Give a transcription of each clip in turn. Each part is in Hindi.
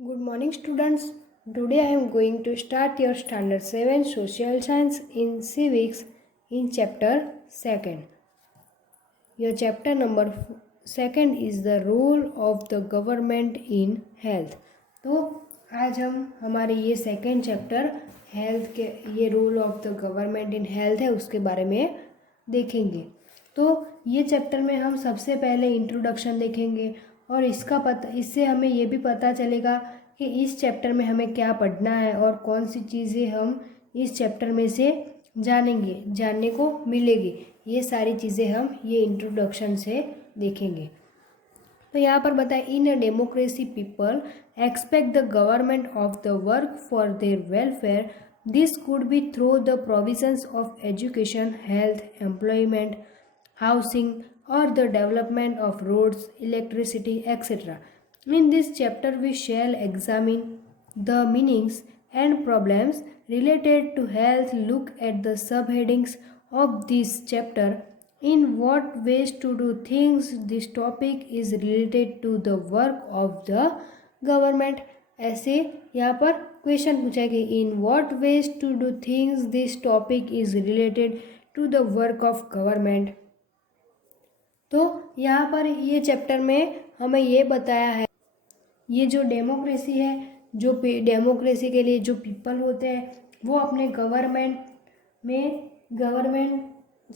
Good morning, students. Today I am going to start your Standard 7 Social Science in Civics in Chapter 2nd. Your chapter number 2nd is the role of the government in health. तो आज हम हमारे ये सेकेंड चैप्टर हेल्थ के ये role of the government in health है उसके बारे में देखेंगे। तो ये चैप्टर में हम सबसे पहले इंट्रोडक्शन देखेंगे और इससे हमें ये भी पता चलेगा कि इस चैप्टर में हमें क्या पढ़ना है और कौन सी चीज़ें हम इस चैप्टर में से जानने को मिलेगी। ये सारी चीज़ें हम ये इंट्रोडक्शन से देखेंगे। तो यहाँ पर बताए in a democracy people expect the government of the work for their welfare. This could be through the provisions of education, health, employment, housing, or the development of roads, electricity, etc. In this chapter, we shall examine the meanings and problems related to health, look at the subheadings of this chapter, in what ways to do things. This topic is related to the work of the government. ऐसे यहाँ पर क्वेश्चन पूछा कि in what ways to do things this topic is related to the work of government. तो यहाँ पर ये चैप्टर में हमें ये बताया है ये जो डेमोक्रेसी है, जो डेमोक्रेसी के लिए जो पीपल होते हैं वो अपने गवर्नमेंट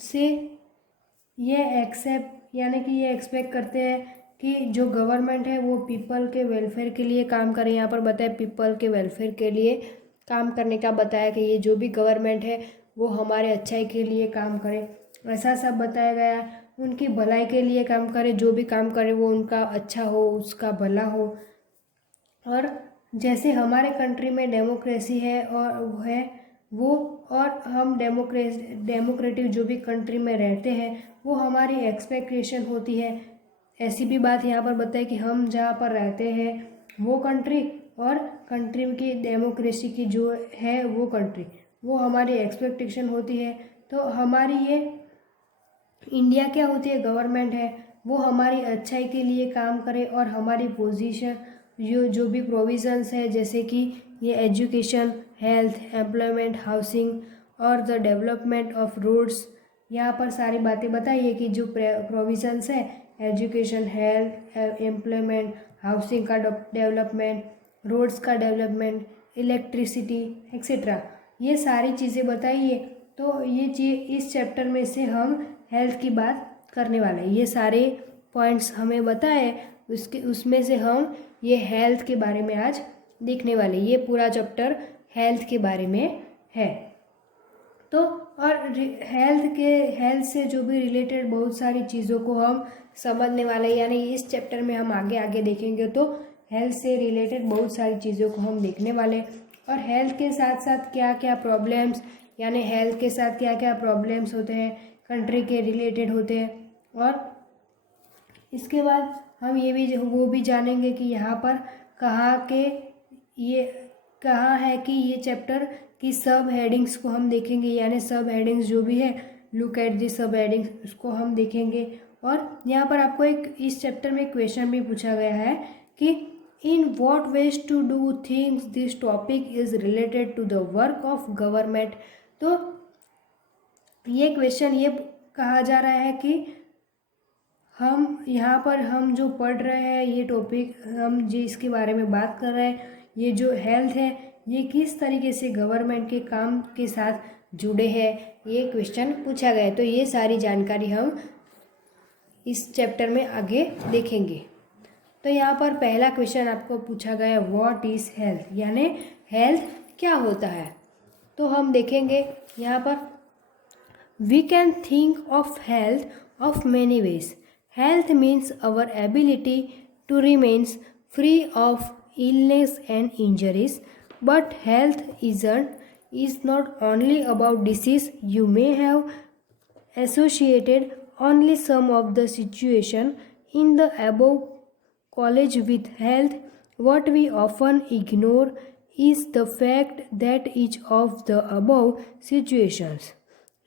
से ये एक्सपेक्ट करते हैं कि जो गवर्नमेंट है वो पीपल के वेलफेयर के लिए काम करे। यहाँ पर बताया पीपल के वेलफेयर के लिए काम करने का बताया कि ये जो भी गवर्नमेंट है वो हमारे अच्छाई के लिए काम करे, ऐसा सब बताया गया। उनकी भलाई के लिए काम करे, जो भी काम करे वो उनका अच्छा हो, उसका भला हो। और जैसे हमारे कंट्री में डेमोक्रेसी है और हम डेमोक्रेटिक जो भी कंट्री में रहते हैं वो हमारी एक्सपेक्टेशन होती है। ऐसी भी बात यहाँ पर बताए कि हम जहाँ पर रहते हैं वो कंट्री और कंट्री की डेमोक्रेसी की जो है वो कंट्री, वो हमारी एक्सपेक्टेशन होती है। तो हमारी ये इंडिया क्या होती है, गवर्नमेंट है वो हमारी अच्छाई के लिए काम करे और हमारी पोजीशन जो भी प्रोविजंस है जैसे कि ये एजुकेशन, हेल्थ, एम्प्लॉयमेंट, हाउसिंग और द डेवलपमेंट ऑफ रोड्स, यहाँ पर सारी बातें बताइए कि जो प्रोविजंस है एजुकेशन, हेल्थ, एम्प्लॉयमेंट, हाउसिंग का डेवलपमेंट, रोड्स का डेवलपमेंट, इलेक्ट्रिसिटी एक्सेट्रा, ये सारी चीज़ें बताइए। तो ये चीज़ इस चैप्टर में से हम हेल्थ की बात करने वाले हैं। ये सारे पॉइंट्स हमें बताए उसमें से हम ये हेल्थ के बारे में आज देखने वाले। ये पूरा चैप्टर हेल्थ के बारे में है। तो और हेल्थ से जो भी रिलेटेड बहुत सारी चीज़ों को हम समझने वाले हैं, यानी इस चैप्टर में हम आगे देखेंगे तो हेल्थ से रिलेटेड बहुत सारी चीज़ों को हम देखने वाले। और हेल्थ के साथ साथ क्या क्या प्रॉब्लम्स, यानी हेल्थ के साथ क्या क्या प्रॉब्लम्स होते हैं कंट्री के रिलेटेड होते हैं। और इसके बाद हम वो भी जानेंगे कि यहाँ पर कहाँ है कि ये चैप्टर की सब हेडिंग्स को हम देखेंगे, यानी सब हेडिंग्स जो भी है, लुक एट दी सब हेडिंग्स, उसको हम देखेंगे। और यहाँ पर आपको इस चैप्टर में क्वेश्चन भी पूछा गया है कि in what ways to do things this topic is related to the work of government. तो ये क्वेश्चन ये कहा जा रहा है कि हम यहाँ पर हम जो पढ़ रहे हैं ये टॉपिक, हम जिसके बारे में बात कर रहे हैं, ये जो हेल्थ है ये किस तरीके से गवर्नमेंट के काम के साथ जुड़े हैं, ये क्वेश्चन पूछा गया है। तो ये सारी जानकारी हम इस चैप्टर में आगे देखेंगे। तो यहाँ पर पहला क्वेश्चन आपको पूछा गया है व्हाट इज़ हेल्थ, यानी हेल्थ क्या होता है। तो हम देखेंगे यहाँ पर we can think of health of many ways. Health means our ability to remain free of illness and injuries. But health is not only about disease. You may have associated only some of the situation in the above college with health. What we often ignore is the fact that each of the above situations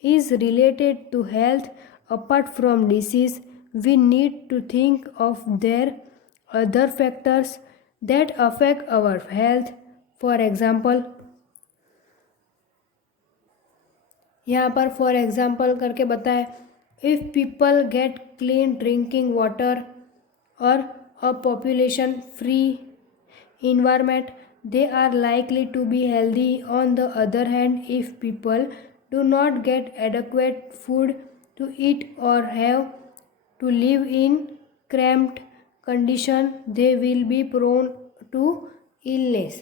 is related to health. Apart from disease, we need to think of their other factors that affect our health. For example, यहाँ पर फॉर एग्जाम्पल करके बताए, if people get clean drinking water और a population free environment, they are likely to be healthy. On the other hand, if people do not get adequate food to eat or have to live in cramped condition, they will be prone to illness.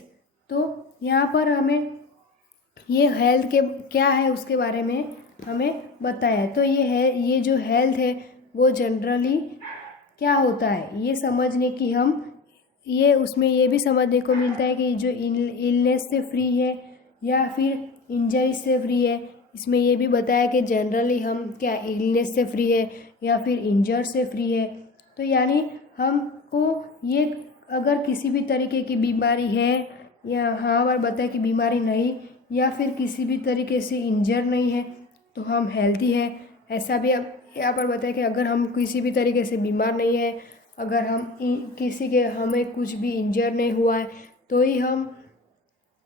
तो यहाँ पर हमें ये हेल्थ के क्या है उसके बारे में हमें बताया है। तो ये जो हेल्थ है वो जनरली क्या होता है ये समझने की हम ये उसमें ये भी समझने को मिलता है कि जो इलनेस से फ्री है या फिर इंजरी से फ्री है। इसमें ये भी बताया कि जनरली हम क्या इलनेस से फ्री है या फिर इंजर से फ्री है। तो यानी हमको ये अगर किसी भी तरीके की बीमारी है या हाँ बार बताया कि बीमारी नहीं या फिर किसी भी तरीके से इंजर नहीं है तो हम हेल्दी है। ऐसा भी अब यहाँ पर बताया कि अगर हम किसी भी तरीके से बीमार नहीं है, अगर हम किसी के हमें कुछ भी इंजर नहीं हुआ है तो ही हम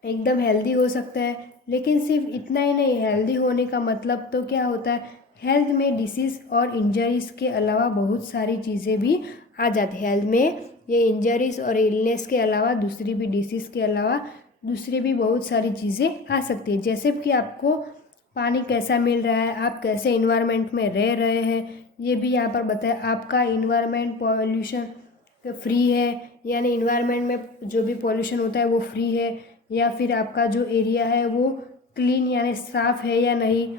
एकदम हेल्दी हो सकते हैं। लेकिन सिर्फ इतना ही नहीं, हेल्दी होने का मतलब तो क्या होता है, हेल्थ में डिसीज़ और इंजरीज़ के अलावा बहुत सारी चीज़ें भी आ जाती है। हेल्थ में ये इंजरीज़ और इलनेस के अलावा दूसरी भी डिसीज़ के अलावा दूसरी भी बहुत सारी चीज़ें आ सकती है। जैसे कि आपको पानी कैसा मिल रहा है, आप कैसे इन्वायरमेंट में रह रहे हैं, ये भी यहाँ पर बताया। आपका इन्वायरमेंट पॉल्यूशन फ्री है, यानी इन्वायरमेंट में जो भी पॉल्यूशन होता है वो फ्री है, या फिर आपका जो एरिया है वो क्लीन यानी साफ़ है या नहीं।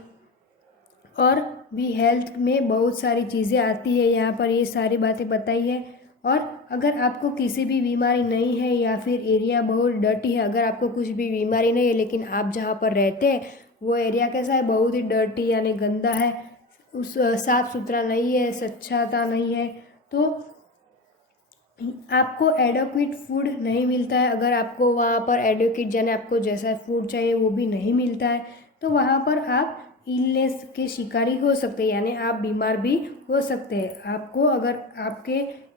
और भी हेल्थ में बहुत सारी चीज़ें आती है, यहाँ पर ये सारी बातें बताई है। और अगर आपको किसी भी बीमारी नहीं है या फिर एरिया बहुत डर्टी है, अगर आपको कुछ भी बीमारी नहीं है लेकिन आप जहाँ पर रहते हैं वो एरिया कैसा है, बहुत ही डर्टी यानी गंदा है, उस साफ़ सुथरा नहीं है, स्वच्छता नहीं है, तो आपको एडोक्विट फूड नहीं मिलता है। अगर आपको वहाँ पर एडोक्विट यानी आपको जैसा फूड चाहिए वो भी नहीं मिलता है तो वहाँ पर आप इलनेस के शिकारी हो सकते हैं, यानी आप बीमार भी हो सकते हैं। आपको अगर आपके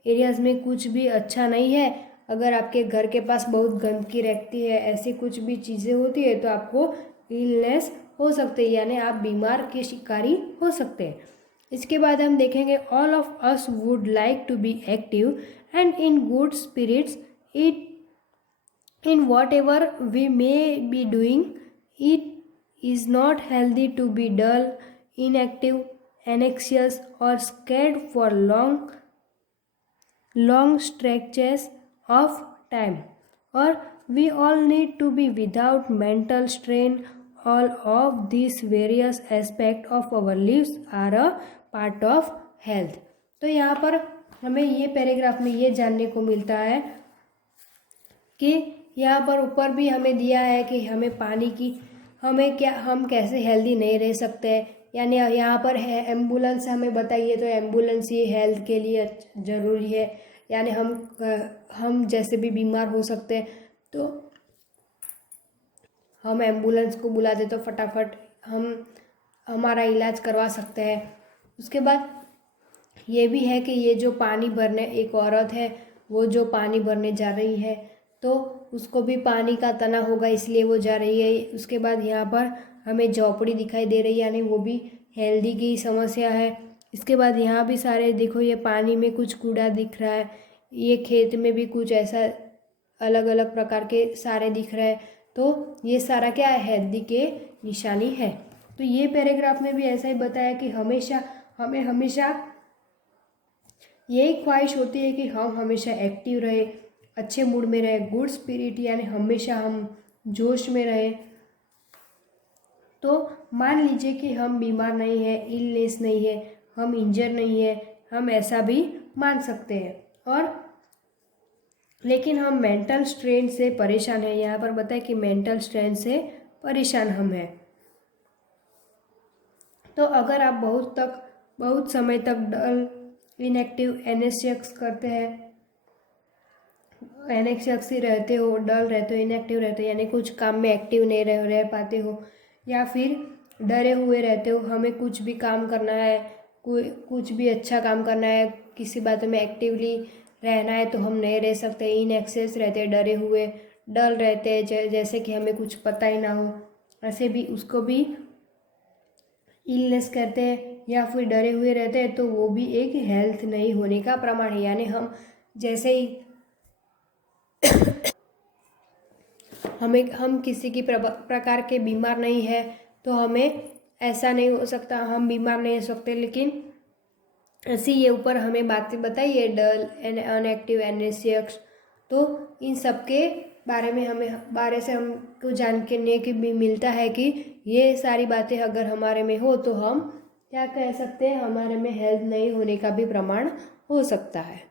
एरियाज़ में कुछ भी अच्छा नहीं है, अगर आपके घर के पास बहुत गंदगी रहती है, ऐसी कुछ भी चीज़ें होती है तो आपको इलनेस हो सकते हैं, यानी आप बीमार के शिकारी हो सकते हैं। इसके बाद हम देखेंगे, all of us would like to be active and in good spirits it in whatever we may be doing. It is not healthy to be dull, inactive, anxious or scared for long stretches of time. Or we all need to be without mental strain. All of these various aspects of our lives are a part of health. तो यहाँ पर हमें ये पैराग्राफ में ये जानने को मिलता है कि यहाँ पर ऊपर भी हमें दिया है कि हमें पानी की हम कैसे हेल्दी नहीं रह सकते हैं। यानी यहाँ पर है एम्बुलेंस हमें बताइए, तो एम्बुलेंस ये हेल्थ के लिए ज़रूरी है। यानी हम जैसे भी बीमार हो सकते हैं तो हम एम्बुलेंस को बुला दे तो फटाफट हम हमारा इलाज करवा सकते हैं। उसके बाद ये भी है कि ये जो पानी भरने एक औरत है वो जो पानी भरने जा रही है तो उसको भी पानी का तना होगा इसलिए वो जा रही है। उसके बाद यहाँ पर हमें झोपड़ी दिखाई दे रही है, यानी वो भी हेल्दी की समस्या है। इसके बाद यहाँ भी सारे देखो, ये पानी में कुछ कूड़ा दिख रहा है, ये खेत में भी कुछ ऐसा अलग अलग प्रकार के सारे दिख रहे हैं, तो ये सारा क्या है, हेल्दी के निशानी है। तो ये पैराग्राफ में भी ऐसा ही बताया कि हमें हमेशा यही ख्वाहिश होती है कि हम हमेशा एक्टिव रहे, अच्छे मूड में रहे, गुड स्पिरिट यानी हमेशा हम जोश में रहे। तो मान लीजिए कि हम बीमार नहीं है, इलनेस नहीं है, हम इंजर नहीं है, हम ऐसा भी मान सकते हैं। और लेकिन हम मेंटल स्ट्रेन से परेशान है, यहाँ पर बताए कि मेंटल स्ट्रेन से परेशान हम हैं। तो अगर आप बहुत समय तक डल, इनएक्टिव, एनेक्सियस करते हैं, एनेक्सियस ही रहते हो, डल रहते हो, इनएक्टिव रहते हो, यानी कुछ काम में एक्टिव नहीं रह पाते हो, या फिर डरे हुए रहते हो, हमें कुछ भी काम करना है, कुछ भी अच्छा काम करना है, किसी बात में एक्टिवली रहना है तो हम नहीं रह सकते, इनएक्सेस रहते, डरे हुए, डल रहते, जैसे कि हमें कुछ पता ही ना हो, ऐसे भी उसको भी इलनेस कहते हैं, या फिर डरे हुए रहते हैं तो वो भी एक हेल्थ नहीं होने का प्रमाण है। यानी हम जैसे ही हम किसी की प्रकार के बीमार नहीं है तो हमें ऐसा नहीं हो सकता, हम बीमार नहीं हो सकते, लेकिन ऐसी ये ऊपर हमें बातें बताई है, डल एंड अनएक्टिव एनेसियक्स, तो इन सब के बारे से हमको जानने की भी मिलता है कि ये सारी बातें अगर हमारे में हो तो हम क्या कह सकते हैं, हमारे में हेल्थ नहीं होने का भी प्रमाण हो सकता है।